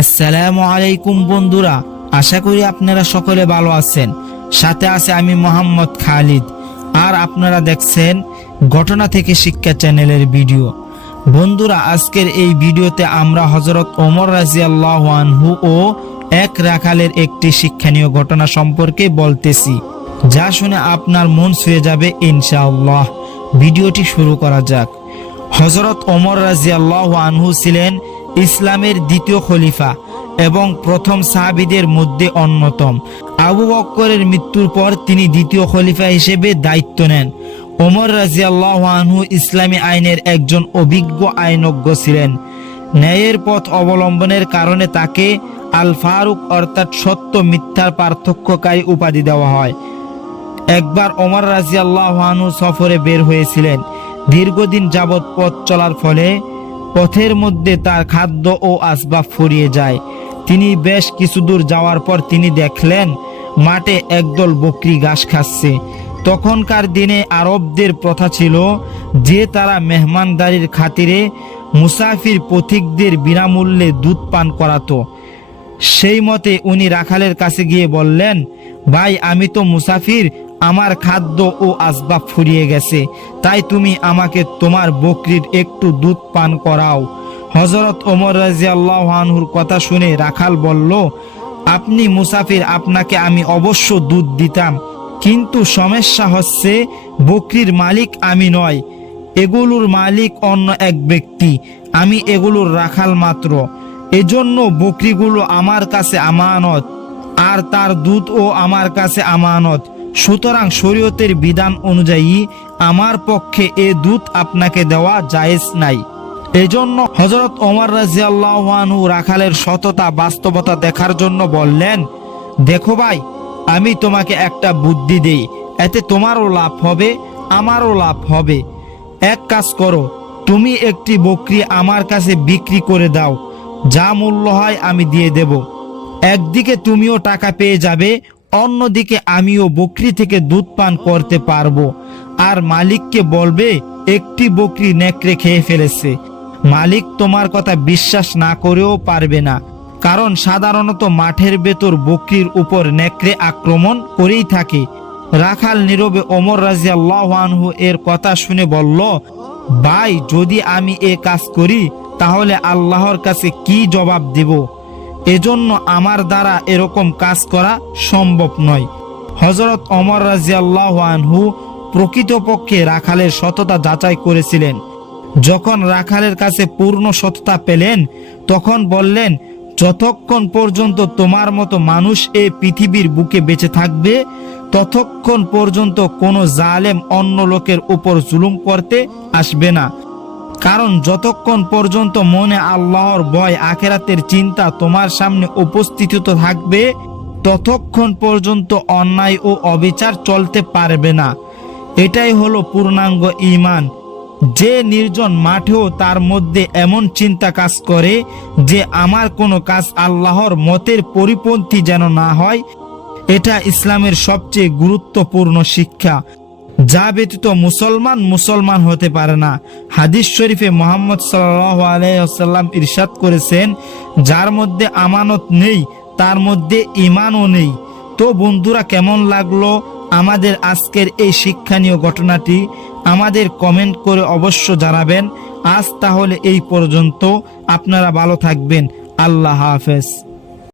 আসসালামু আলাইকুম বন্ধুরা, আশা করি আপনারা সকলে ভালো আছেন। সাথে আছে আমি মোহাম্মদ খালিদ, আর আপনারা দেখছেন ঘটনা থেকে শিক্ষা চ্যানেলের ভিডিও। বন্ধুরা, আজকের এই ভিডিওতে আমরা হযরত ওমর রাদিয়াল্লাহু আনহু ও এক রাখালের একটি শিক্ষণীয় ঘটনা সম্পর্কে বলতেছি, যা শুনে আপনার মন ছুঁয়ে যাবে ইনশাআল্লাহ। ভিডিওটি শুরু করা যাক। হযরত ওমর রাদিয়াল্লাহু আনহু ছিলেন ইসলামের দ্বিতীয় খলিফা এবং প্রথম সাহাবীদের মধ্যে অন্যতম। আবু বকরের মৃত্যুর পর তিনি দ্বিতীয় খলিফা হিসেবে দায়িত্ব নেন। ওমর রাদিয়াল্লাহু আনহু ইসলামী আইনের একজন অভিজ্ঞ আইনজ্ঞ ছিলেন। ন্যায়ের পথ অবলম্বনের কারণে তাকে আল ফারুক অর্থাৎ সত্য মিথ্যার পার্থক্যকারী উপাধি দেওয়া হয়। একবার ওমর রাদিয়াল্লাহু আনহু সফরে বের হয়েছিলেন। দীর্ঘদিন যাবৎ পথ চলার ফলে পথের মধ্যে তার খাদ্য ও আসবাব ফুরিয়ে যায়। তিনি বেশ কিছু দূর যাওয়ার পর তিনি দেখলেন মাঠে একদল বকরি ঘাস খাচ্ছে। তখনকার দিনে আরবদের প্রথা ছিল যে তারা মেহমানদারির খাতিরে মুসাফির পথিকদের বিনামূল্যে দুধ পান করাতো। সেই মতে উনি রাখালের কাছে গিয়ে বললেন, ভাই, আমি তো মুসাফির, আমার খাদ্য ও আসবাব ফুরিয়ে গেছে, তাই তুমি আমাকে তোমার বকরির একটু দুধ পান করাও। হযরত ওমর রাদিয়াল্লাহু আনহুর কথা শুনে রাখাল বলল, আপনি মুসাফির, আপনাকে আমি অবশ্য দুধ দিতাম, কিন্তু সমস্যা হচ্ছে বকরির মালিক আমি নয়, এগুলোর মালিক অন্য এক ব্যক্তি, আমি এগুলোর রাখাল মাত্র। এজন্য বকরিগুলো আমার কাছে আমানত, আর তার দুধও আমার কাছে আমানত। সুতরাং শরীয়তের বিধান অনুযায়ী আমার পক্ষে এ দুধ আপনাকে দেওয়া জায়েজ নাই। এজন্য হযরত ওমর রাদিয়াল্লাহু আনহু রাখালের সততা বাস্তবতা দেখার জন্য বললেন, দেখো ভাই, আমি তোমাকে একটা বুদ্ধি দেই, এতে তোমারও লাভ হবে, আমারও লাভ হবে। এক কাজ করো, তুমি একটি বকরি আমার কাছে বিক্রি করে দাও, যা মূল্য হয় আমি দিয়ে দেব। একদিকে তুমিও টাকা পেয়ে যাবে, অন্যদিকে আমিও বকরি থেকে দুধ পান করতে পারবো। আর মালিককে বলবে একটি বকরি নেকড়ে খেয়ে ফেলেছে। মালিক তোমার কথা বিশ্বাস না করেও পারবে না, কারণ সাধারণত মাঠের ভেতর বকরির উপর নেকড়ে আক্রমণ করেই থাকে। রাখাল নীরবে ওমর রাদিয়াল্লাহু আনহু এর কথা শুনে বলল, ভাই, যদি আমি এ কাজ করি তাহলে আল্লাহর কাছে কি জবাব দেব? এজন্য আমার দ্বারা এরকম কাজ করা সম্ভব নয়। হযরত ওমর রাদিয়াল্লাহু আনহু প্রকৃতপক্ষে রাখালের সততা যাচাই করেছিলেন। যখন রাখালের কাছে পূর্ণ সততা পেলেন, তখন বললেন, যতক্ষণ পর্যন্ত তোমার মতো মানুষ এই পৃথিবীর বুকে বেঁচে থাকবে, ততক্ষণ পর্যন্ত কোনো জালেম অন্য লোকের উপর জুলুম করতে আসবে না। কারণ যতক্ষণ পর্যন্ত মনে আল্লাহর ভয়, আখিরাতের চিন্তা তোমার সামনে উপস্থিত থাকবে, ততক্ষণ পর্যন্ত অন্যায় ও অবিচার চলতে পারবে না। এটাই হলো পূর্ণাঙ্গ ঈমান। যে নির্জন মাঠেও তার মধ্যে এমন চিন্তা কাজ করে যে আমার কোনো কাজ আল্লাহর মতের পরিপন্থী যেন না হয়, এটা ইসলামের সবচেয়ে গুরুত্বপূর্ণ শিক্ষা। যা ব্যতীত মুসলমান হতে পারে না। হাদিস শরীফে মুহাম্মদ সাল্লাল্লাহু আলাইহি ওয়াসাল্লাম ইরশাদ করেছেন, যার মধ্যে আমানত নেই তার মধ্যে ঈমানও নেই। তো বন্ধুরা, কেমন লাগলো আমাদের আজকের এই শিক্ষণীয় ঘটনাটি? আমাদের কমেন্ট করে অবশ্য জানাবেন। আজ তাহলে এই পর্যন্ত, আপনারা ভালো থাকবেন। আল্লাহ হাফেজ।